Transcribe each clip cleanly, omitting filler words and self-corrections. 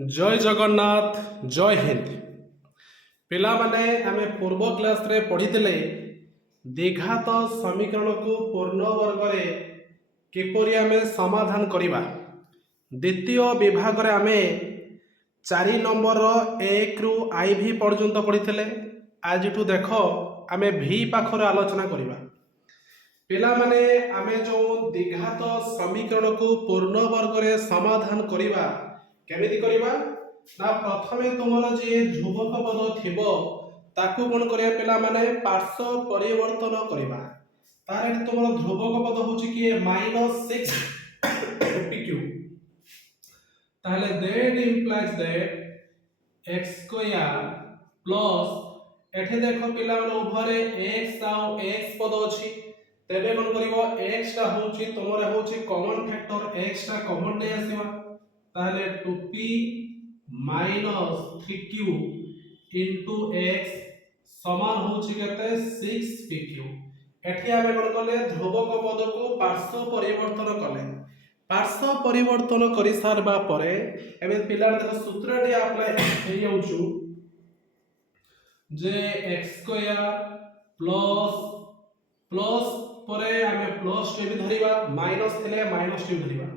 जय जगन्नाथ जय हिंद। पिला माने आमे पूर्व क्लास रे पढ़ितले द्विघात समीकरण को पूर्ण वर्ग रे किपरि आमे समाधान करिबा। द्वितीय विभाग रे आमे 4 नंबर 1 रु आई भी पर्यंत पढ़ितले। आज ठू देखो आमे भी पाखर आलोचना करिबा। पिला माने आमे जो द्विघात समीकरण को पूर्ण वर्ग रे समाधान करिबा केमिति करिबा ना प्रथमे तुमर जे ध्रुवक पद थिबो ताकू कोन करिया पिला माने पार्श्व परिवर्तन करिबा। तारे तुमर ध्रुवक पद होची कि -6 pq। ताहले that implies that x square plus एठे देखो पिला माने उभरे x आउ x पद अछि। तेबे कोन करिवो x टा होची तुमरे होची कॉमन फैक्टर x टा कॉमन नै आसीबा। ताहले 2p minus 3q into x समान होची केते 6pq। एठी आमे कोन करले ध्रुवक पद को पार्श्व परिवर्तन करले। पार्श्व परिवर्तन करि सारबा परे एबे पिला देखो सूत्रटी अप्लाई हे जाउछु जे x स्क्वायर प्लस प्लस परे आमे प्लस 2 भी धरिबा माइनस थिले minus 2 धरिबा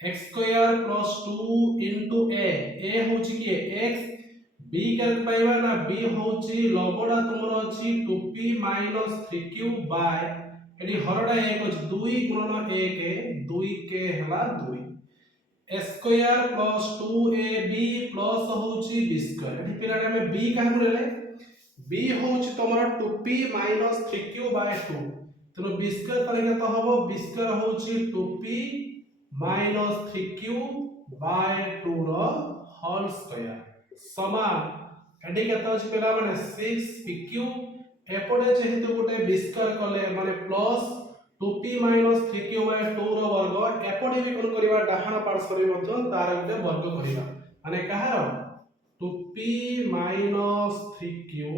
x square plus 2 into a होची कि x b कर पाइबा ना b होची लबडा तुमरो अछि 2p 3q bye AD Harda 1 अछि 2 गुणन 1 2k हला 2 a square plus 2ab plus होची b स्क्वायर। एडी पिराडा में b का गुणले b होची तुमरो 2p 3q बाय 2 तनो b स्क्वायर तने तो हबो b स्क्वायर होची 2p minus 3q by 2 row whole square समान एडी केता अछि पिला माने 6pq एपडे जेहेतु गोटे b स्क्वायर कले माने प्लस 2p 3q बाय 2 रो वर्ग एपडे भी कोन करिवा डाहाना पार्श्व रे मध्य तार गोटे वर्ग करिवा माने कहार 2p 3q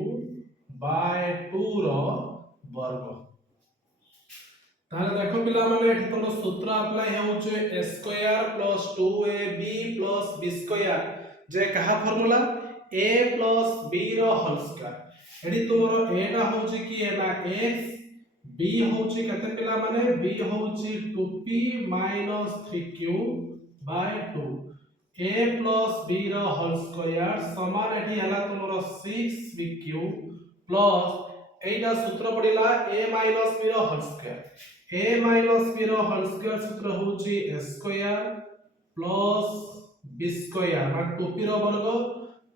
बाय 2 रो वर्ग। ताहले देखो पिला माने एठी तोर सूत्र अप्लाई हेउचे a square plus 2ab plus b square जे कहा फार्मूला a प्लस b रो होल स्क्वायर। एठी तोर a ना होची कि ना x b होची कते पिला माने b होची 2p 3q by 2 a plus b रो होल स्क्वायर समान एठी हला तोर 6pq प्लस एटा सूत्र पडिला a माइनस b रो whole square. a minus b रो होल स्क्वायर सूत्र होची a square plus b square मान 2p रो वर्ग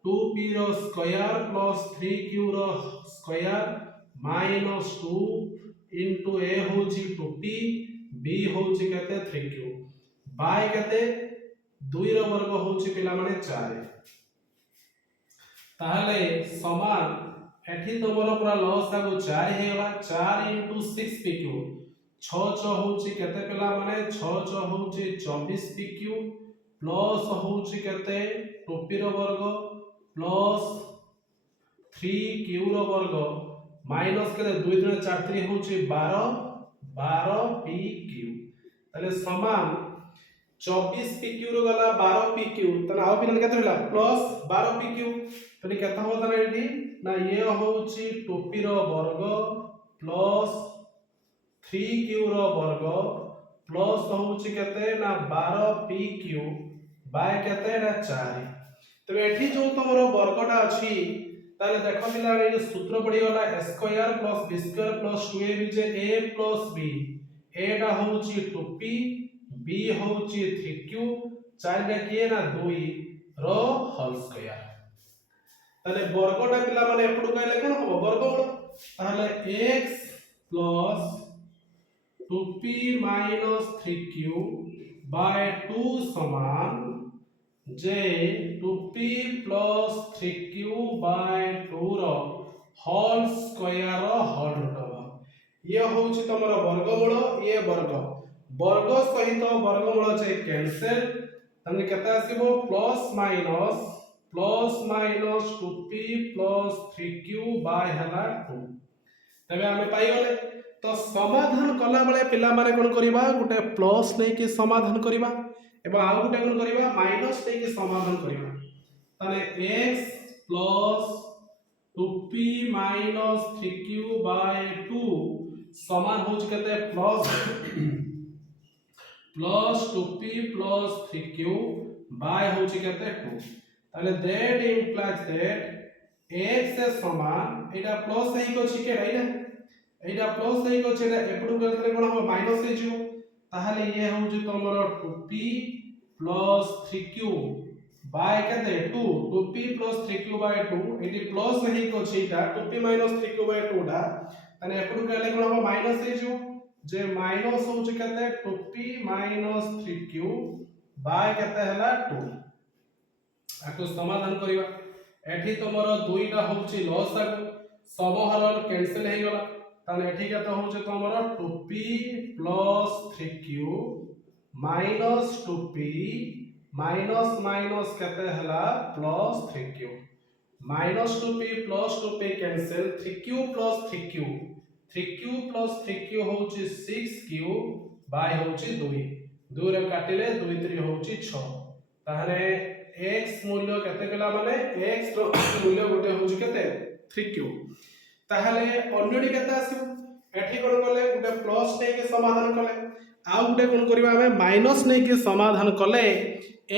2p रो स्क्वायर प्लस 3q रो स्क्वायर माइनस 2 इनटू a होची 2p b होची कते 3q बाय कते 2 रो वर्ग होची पिला माने 4। ताहले समान एठी तोमरो पूरा लॉस लागो 4 हेला 4 इनटू 6pq 6 6 होची केते पिला माने 6 6 होची 24pq प्लस होची केते 2p रो वर्ग प्लस 3q रो वर्ग माइनस केते 2 3 4 3 होची 12 12pq। तले समान 24pq रो गला 12pq तने आउ पिन केते होला प्लस 12pq तने केता हो तने एठी ना ये होची 2p रो वर्ग प्लस 3q रो वर्ग प्लस होची केते ना 12pq बाय केते ना 4। तबे एठी जो तमरो वर्गटा अछि ताले देखो पिला ए सूत्र पड़ी गला a square plus b square plus 2ab J a plus b a टा होची 2p b होची 3q 4 टा किए ना 2 रो होल स्क्वायर। ताले वर्गटा पिला माने एपडू कहले कोन हो वर्गमूल ताले x plus 2p 3q by 2 समान जे 2p plus 3q by 2 row whole square rho whole root ये होची तमरो वर्गमूल ये वर्ग वर्ग सहित वर्गमूल जे कैंसिल तने केता आसीबो plus minus 2p plus 3q by हला 2 तबे आमे पाई गले। तो समाधान कला बळे पिला माने कोन करिबा गुटे प्लस नै कि समाधान करिबा एवं आउ गुटे कोन करिवा माइनस नै के समाधान करिवा ताने x plus 2p minus 3q by 2 समान होच केते plus plus 2p plus 3q bye होच केते 2 ताले दैट इंप्लाइज दैट x समान एटा प्लस सही को छी के राइट एटा प्लस सही को छी एपडू गलतरे कोन हो माइनस हे जिवो ताहले ये होउछ तमरो 2p प्लस 3q बाय केते 2 2p plus 3q by 2 eighty plus सही को छी ता 2p माइनस 3q बाय 2 टा तने एपडू गले कोन हो माइनस हे जिवो जे माइनस होउछ केते 2p माइनस 3q बाय केते हला 2 आको समाधान करिवा एठी तमरो दुईटा होउची लसागु समहरण कैंसिल हे गला ताने एठी केते होउछ तमरो 2p plus 3q minus 2p minus minus केते हला plus 3q minus 2p plus 2p cancel 3q plus 3q 3q plus 3q होउची 6q बाय होउची 2 2 रे काटिले 2 3 होउची 6 ताहले x मूल्य केते पेला माने x रो मूल्य गोटे होउची केते 3q ताहले अन्यडी केते आसीबो एठी कोन करले गोटे प्लस नै के समाधान करले आ गोटे कोन करबा हमें माइनस नै के समाधान करले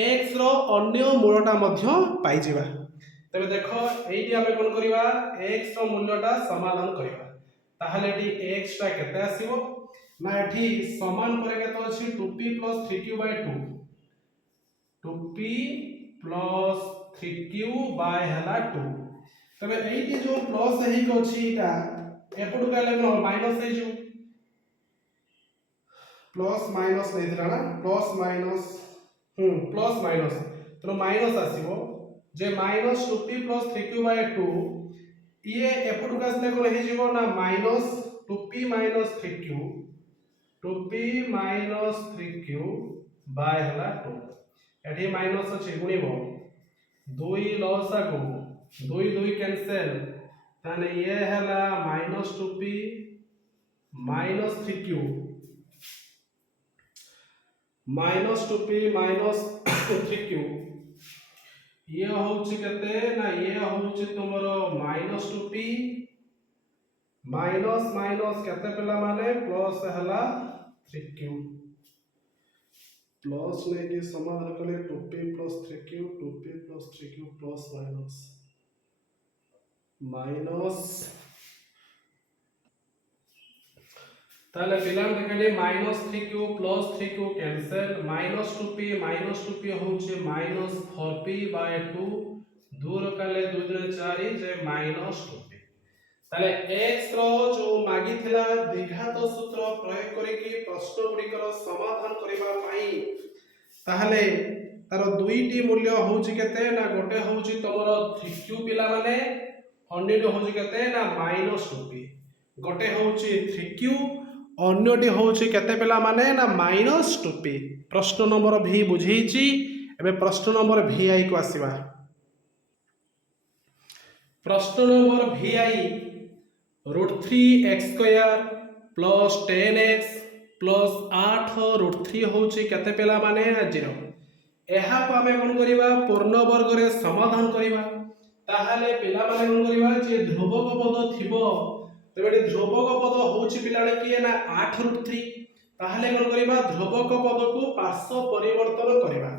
x रो अन्य मूलटा मध्य पाई जिबा तबे देखो एठी हमें कोन करबा x रो मूल्यटा समाधान करबा ताहले एठी x टा केते आसीबो ना एठी समान करे केते अछि 2p 3q 2 2p plus 3q by हला 2 तबे एठी जो प्लस सही को छी ता एपडू गले न माइनस हे जो प्लस माइनस नै दिला ना प्लस माइनस तो माइनस आसीबो जे minus 2p plus 3q by 2 ये एपडू गसले कोन हे जिवो ना minus 2p minus 3q 2p minus 3q by हला 2 एठी माइनस अछि गुणिबो 2 लॉस आगो 2 2 कैंसिल ताने ये हला minus 2p minus 3q minus 2p minus 3q ये होउची केते ना ये होउची तमरो माइनस 2p माइनस माइनस केते पेला माने प्लस हला 3q प्लस नै के समाधान कले 2p plus 3q 2p plus 3q plus minus minus ताले पिलान देखले minus 3q plus 3q cancel minus 2p होउछे माइनस 4p बाय 2 दूर कले 2 3 4 जे माइनस 2p ताले x रो जो मागी थिला द्विघात सूत्र प्रयोग करी कि प्रश्न गुडिकर समाधान करिबा पई ताहले तार दुईटी मूल्य होउची केते ना गोटे होउची तमरो 3q पिला माने अन्यटी होउची केते ना माइनस 2p गोटे होउची 3q अन्यटी होउची केते पिला माने ना माइनस 2p प्रश्न नंबर v बुझीची एबे प्रश्न नंबर vi को आसीबा प्रश्न number vi √3x square plus 10x plus 8 √3 होउची केते पेला माने 0 एहा को हमें कोन करिबा पूर्ण वर्ग रे समाधान करिबा ताहाले पिला माने कोन करिबा जे ध्रुवक पद थिबो तबे ध्रुवक पद होउची पिलाडे किए ना 8 √3 ताहाले कोन करिबा ध्रुवक पद को पार्श्व परिवर्तन करिबा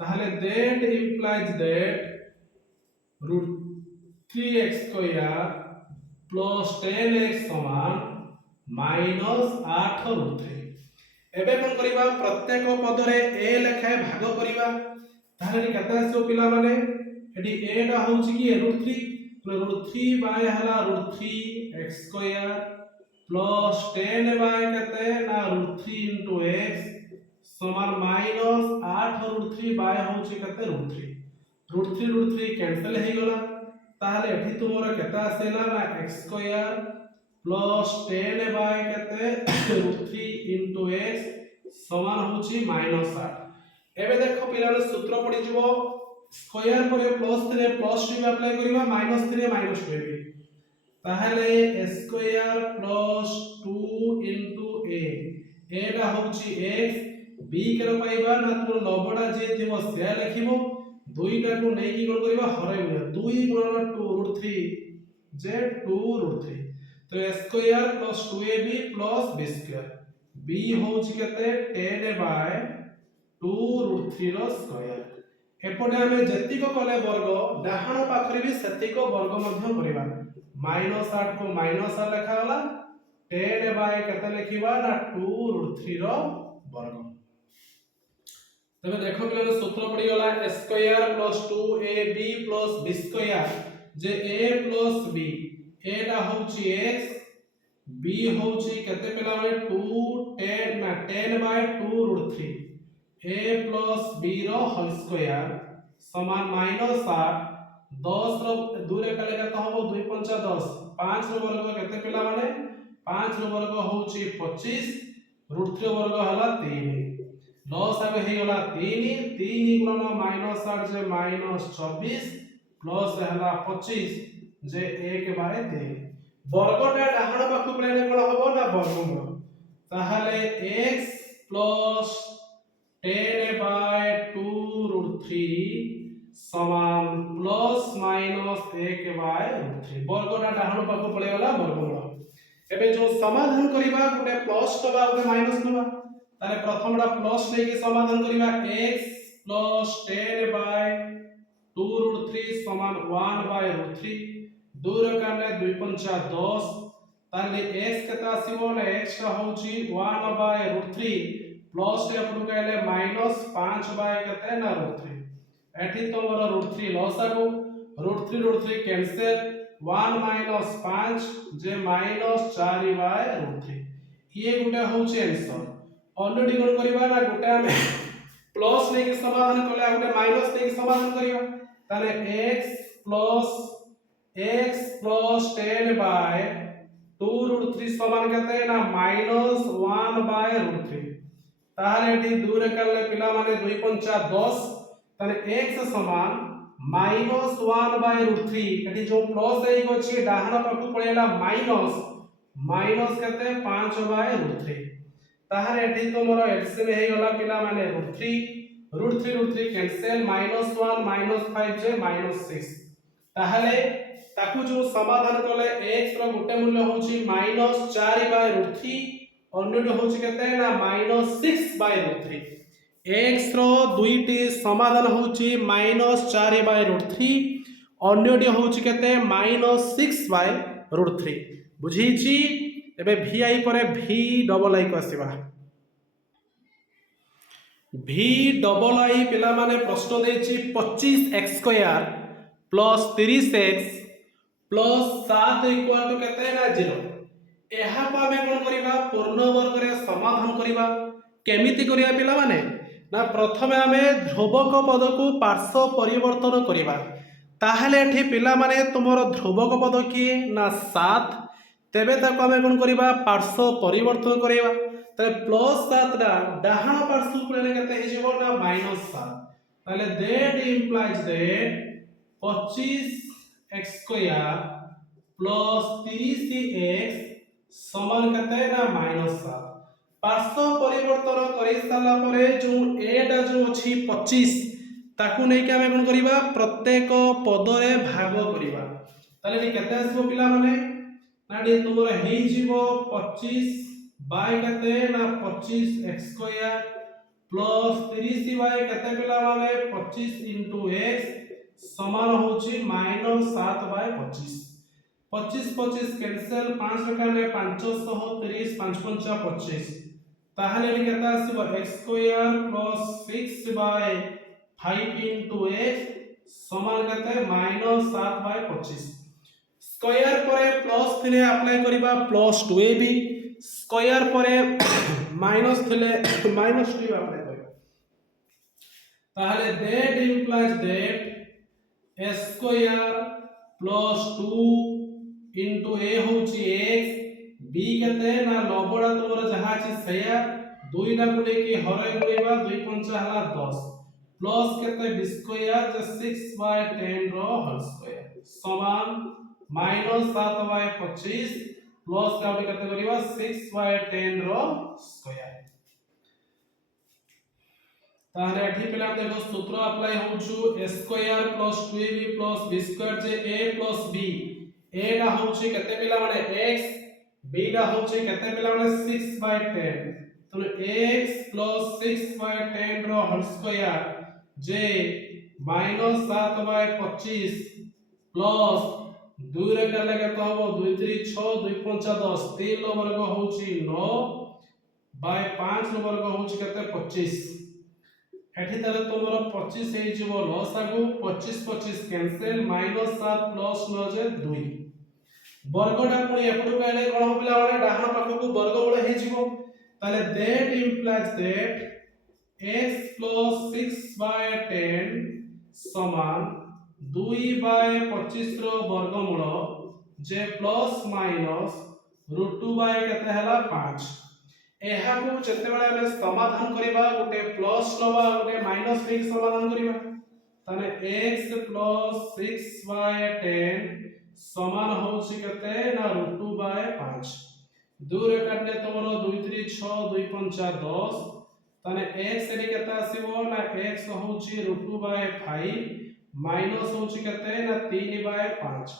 ताहाले that implies that √3x square plus 10x समान माइनस 8 √3 एबे कोन करिबा प्रत्येक पद रे a लेखाए भाग करिबा ताहले केते आसो पिला माने एडी a टा होउची कि √3 बाय हला √3x स्क्वायर प्लस 10 बाय केते ना √3 x समान माइनस 8 √3 बाय होउची केते √3 कैंसिल हे गला ताहले एठी तुमरो केता आसेला ना x स्क्वायर प्लस 10 बाय केते √3 x समान होची माइनस 8 एबे देखो पिलाने सूत्र पड़ी जिवो स्क्वायर परे प्लस 3 प्लस 2 अप्लाई करिवा माइनस 3 माइनस 2 बे ताहले a स्क्वायर प्लस 2 a टा होची x b केरो पाइबा ना तुम लबडा जे थिबो से लिखिबो दुईटा को नै की कोन करबा हरैबो 2 गुणन 2 √3 जे 2 √3 तो a square plus 2ab plus b square b होउची केते 10/2 √3 रो स्क्वायर एपटे हमें जतिको कले वर्ग डाहाण पाखरे भी सतिको वर्ग मध्य करबा -8 को -8 लिखा होला 10 बाय केते लिखिबा ना 2 √3 रो वर्ग तबे देखो पिला सूत्र पड़ी गला a square plus 2ab plus b square जे a प्लस b a टा होची x b होची केते पिला माने 2 10 ना 10 बाय 2 √3 a प्लस b रो होल स्क्वायर समान -8 10 रो 2 रे काले केते होबो 2 5 10 5 रो वर्ग केते पिला माने 5 रो वर्ग होची 25 √3 वर्ग हला 3 लॉस आगे हे गला 3 3 गुणन -8 जे -24 प्लस हला 25 जे 1/3 वर्गटा डाहाण पाखु पळेले कोन हबो ना वर्गमूल ताहाले x प्लस 10/2 √3 समान प्लस माइनस 1/√3 वर्गटा डाहाण पाखु पळे गला वर्गमूल एबे जो समाधान करिबा गुटे प्लस तबा गुटे माइनस तबा तारे प्रथमटा प्लस लेके समाधान करिबा x प्लस 10/2 √3 समान 1/√3 2 रे काने 2 5 10 ताले x केता आसीबो ना x टा होची 1/√3 प्लस रे अपन कहले -5 बाय केते ना √3 एठी तोमर √3 लॉस आगो √3 कैंसिल 1 -5 जे -4/√3 ये गुटे होची आंसर ऑलरेडी कोन करबा ना गुटे हम प्लस लेके समाधान करले गुटे माइनस लेके समाधान करियो ताले x प्लस 10/2 √3 समान केते ना -1/√3 ताहाले एठी 2 रे करले पिला माने 2 5 10 ताले x समान -1/√3 एठी जो प्लस एई अछि डाहाण पाखु पळेला माइनस केते 5/√3 ताहारे एठी तो मोर एलसीएम हे गला पिला माने √3 कैंसिल -1 -5 जे -6 ताहाले ताकू जो समाधान करले x रो गुटे मूल्य होची -4/√3 अन्यटी होची केते ना -6/√3 x रो दुईटी समाधान होची -4/√3 अन्यटी होची केते -6/√3 बुझीची एबे vi परे v डबल i को आसीबा v डबल i पिला माने प्रश्न देछि 25x² plus 30x plus 7 equal to केते ना 0 एहा को हमें कोन करिबा पूर्ण वर्ग रे समाधान करिबा केमिति करिया पिला माने ना प्रथमे हमें ध्रुवक पद को पार्श्व परिवर्तन करिबा ताहाले एठी पिला माने तुमरो ध्रुवक पद की ना 7 तेबे ताको हमें कोन करिबा पार्श्व परिवर्तन करिबा तले प्लस 7 दा डाहाण पार्श्व पळेले केते हे जेबो ना -7 ताले that implies that 25x² plus 30x समान केते ना -7 पार्श्व परिवर्तन करि साला परे जो एटा जो अछि 25 ताकू नै के हमें कोन करिबा प्रत्येक पद रे भाग करिबा ताले नि केते आसीबो पिला माने नाडी तुमर हे जीवो 25 बाय केते ना 25x² प्लस 30 बाय केते पिला माने 25 x समान होची -7/25 25 25 कैंसिल 5 रकाने 530 5 5 25 ताहाले नि केता आसीबो x² प्लस 6/5 x समान केते -7/25 स्क्वायर परे प्लस थिले अप्लाई करिबा प्लस 2ab स्क्वायर परे माइनस थिले माइनस 2 अप्लाई करिबा ताहाले that implies that a square plus 2 into a होची x b केते ना लबडा तोमर जहा अछि सेया दुईटा को लेके हरै गुणिबा 2 5 हला 10 प्लस केते b स्क्वायर जे 6/10 रो होल स्क्वायर समान -7/25 प्लस का केते करिबा 6/10 रो स्क्वायर ताहले एठी पिला देखो सूत्र अप्लाई होछु a square plus 2ab plus b square जे a प्लस b a टा होछि केते पिला माने x b टा होछि केते पिला माने 6/10 तो x प्लस 6/10 रो होल स्क्वायर जे -7/25 प्लस 2 रे करले केते होबो 2 3 6 2 5 10 3 रो वर्ग होछि 9/5 रो वर्ग होछि केते 25 एठी ताले तोमरो 25 हे जिवो लसागु 25 25 कैंसिल -7 प्लस 9 जे 2 वर्गटा पुनी एपडु कहले कोन होबिला वाले डाहण पाखकु वर्गमूल हे जिवो ताले that implies that x plus 6/10 समान 2/25 रो वर्गमूल जे प्लस माइनस √2 केते हला 5 एहाकु जते बेला हम समाधान करिबा गोटे प्लस नबा गोटे माइनस रे समाधान करिबा तने x plus 6/10 समान होछि केते ना √2/5 2 रे काटले तमरो 2 3 6 2 5 10 तने x रे केते आसीबो ना x होछि √2/5 माइनस होछि केते ना 3/5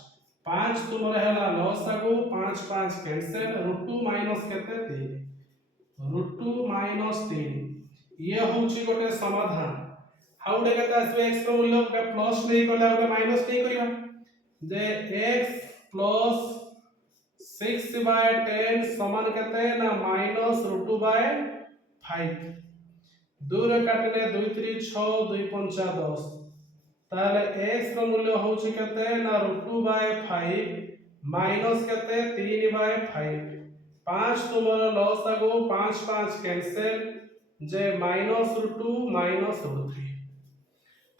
5 तुमरो हला लसागु 5 5 कैंसिल √2 माइनस केते 3 √2 माइनस 3 ये होछि गोटे समाधान हाउ डे केते आसीबो x रो मूल्य के प्लस नै करला गोटे माइनस नै करिबा जे x प्लस 6/10 समान केते ना माइनस √2/5 2 रे काटले 2 3 6 2 5 10 ताले x रो मूल्य होछि केते ना √2/5 माइनस केते 3/5 5 तुमरो लॉस आगो 5 5 कैंसिल जे -√2 -√3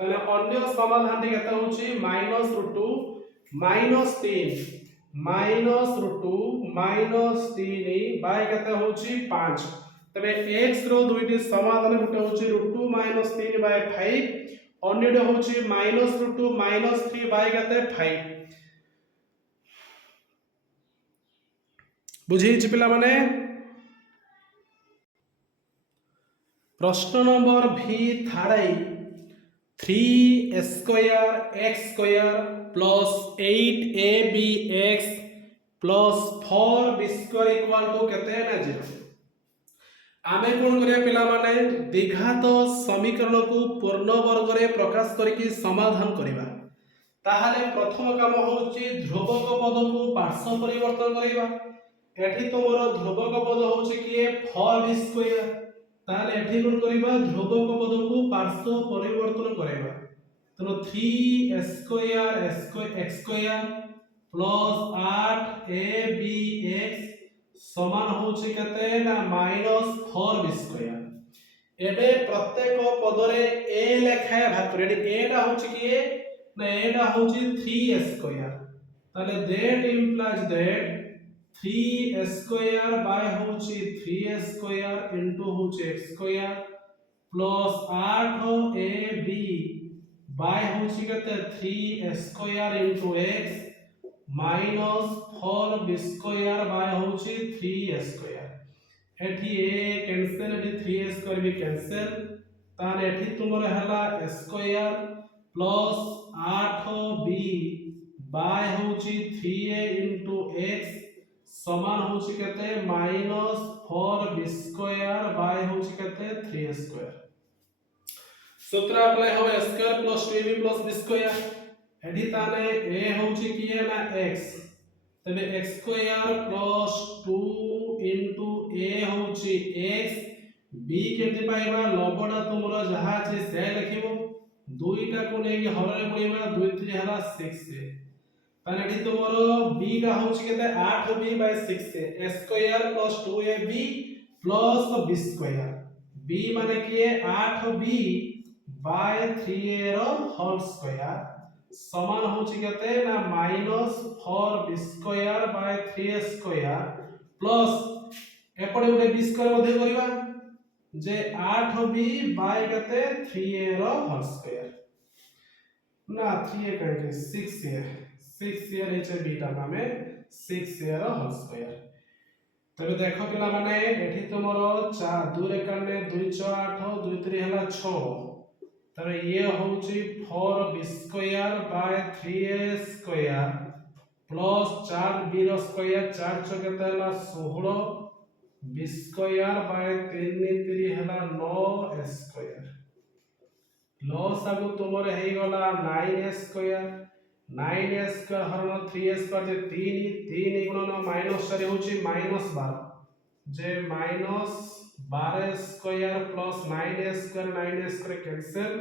तने अन्य समाधान टी केते होची -√2 -3 -√2 -3 बाय केते होची 5 तबे x रो दुईटी समाधान गुटे होची √2 -3/5 अन्यटे होची -√2 -3 बाय केते 5 बुझी छि पिला माने प्रश्न नंबर भी थाराई 3 square x square plus 8abx plus 4b square equal to केते ना 0 आमे कोन करिया पिला माने द्विघात समीकरण को पूर्ण वर्ग रे प्रकाश करिकि समाधान करिबा ताहाले प्रथम काम होची ध्रुवक पद को पार्श्व परिवर्तन करिबा एठी तोमरो ध्रुवक पद होची कि 4b स्क्वायर ताले एठी कोन करिबा ध्रुवक पद को पार्श्व परिवर्तन करिबा तो 3 square x square plus 8abx समान होची केते ना -4b स्क्वायर एबे प्रत्येक पद रे a लेखा भाग करे एडी a टा होची कि ना a टा होची 3 स्क्वायर ताले that implies that 3 square by होची 3 स्क्वायर इनटू होची x square plus 8ab by होची केते 3 square into x minus 4b square by होची 3 स्क्वायर एठी a कैंसिल एठी 3 स्क्वायर भी कैंसिल तान एठी तुमरे हला स्क्वायर प्लस 8b बाय होची 3a इनटू x समान होची केते -4b स्क्वायर बाय होची केते 3 स्क्वायर सूत्र अप्लाई होवे square plus 2ab plus b square एडी ताने a होची किए ना x तबे x square plus 2 into a होची x b केते पाइबा लबडा तुमरो जहा छै से लिखिबो दुईटा को नेकी हररे गुणीबा 2 3 हला 6 से ताने एठी तोमरो b टा होची केते 8b बाय 6 से a square plus 2ab plus b square b माने किए 8b बाय 3a रो होल स्क्वायर समान होची केते ना -4b square by 3a square plus एपडे उडे b स्क्वायर मध्ये करिबा जे 8b बाय केते 3a रो होल स्क्वायर ना 3a कहे 6a 6 here h बीटा में 6 here होल स्क्वायर तबे देख पिला माने एठी तुमरो 4 2 रे करने 2 6 8 2 3 हला 6 तबे ये होची 4b square by 3a square plus 4b रो स्क्वायर 4 6 केते हला 16 b स्क्वायर बाय 3 3 हला 9 स्क्वायर लॉस आगु तुमरे हे गला 9a स्क्वायर 9a स्क्वायर हरण 3a स्क्वायर जे 3 3 गुणन माइनस 4 होची माइनस 12 जे minus 12 square plus 9a square cancel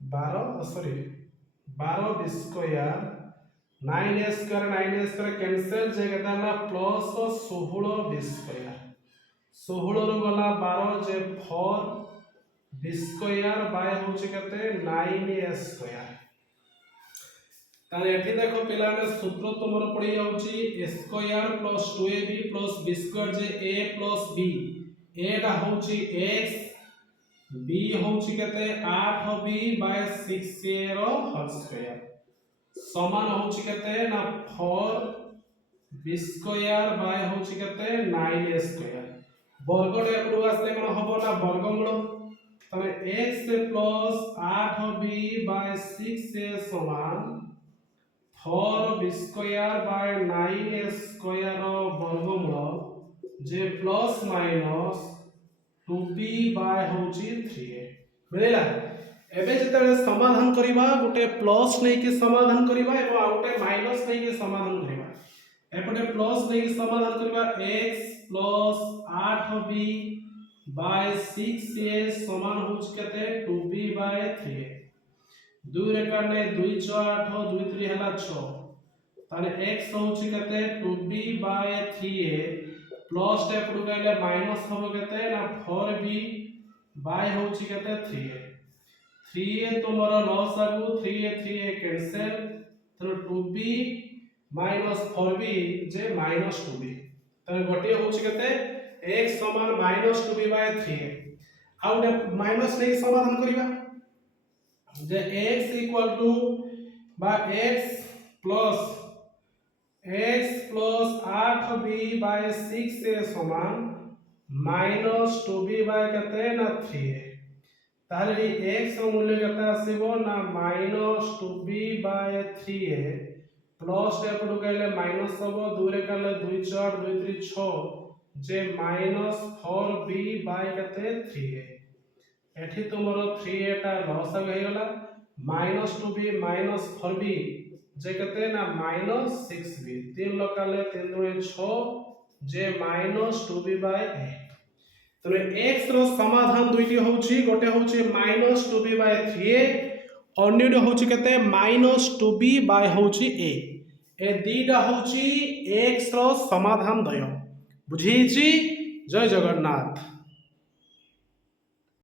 12 sorry 12 b square 9a square cancel जे केता ना प्लस 16 b स्क्वायर 16 रो गला 12 जे 4 b स्क्वायर बाय होची केते 9a स्क्वायर ताने एठी देखो पिलाने सूत्र तुमर पड़ी जाउची a square plus 2ab plus b square जे a प्लस b a टा होची x b होची केते 8b by 6a row whole square समान होची केते ना 4 b स्क्वायर बाय होची केते 9a स्क्वायर वर्ग टे अपडू आसले कोन हबो ना वर्गमूल तने x plus 8b by 6a समान 4b square bye 9a square वर्गमूल जे प्लस माइनस 2b बाय होची 3a मिलेला एबे जतले समाधान करिबा गुटे प्लस नै के समाधान करिबा एवं आउटे माइनस नै के समाधान करिबा एपटे प्लस नै के समाधान करिबा x plus 8b by 6a समान होची केते 2b बाय 3a 2 रे करने 2 6 8 2 3 हला 6 ताने x होची केते 2b बाय 3a प्लस टे पडु गले माइनस होबो केते ना 4b बाय होची केते 3a 3a तुमरो लॉस आगु 3a कैंसिल तो 2b माइनस 4b जे माइनस 2b ताने गोटे होची केते x समान minus 2b bye 3a आउटे minus नै समाधान करिबा जे x इक्वल टू बा x plus 8b by 6a समान माइनस 2b बाय केते ना 3a ताले x मूल्य केते आसीबो ना minus 2b bye 3a plus टे पडु गले माइनस हबो 2 रे करले 2 4 2 3 6 जे माइनस 4b बाय केते 3a एठी तुमरो 3a टा लॉस आ गला माइनस 2b माइनस 4b जे केते ना माइनस 6b 3 लकाले 3 2 6 जे माइनस 2b बाय 8 तने x रो समाधान दुईटी होची गोटे होची माइनस 2b बाय 3a अन्यटी होची केते माइनस 2b बाय होची a ए दीटा होची x रो समाधान दय बुझीची जय जगन्नाथ।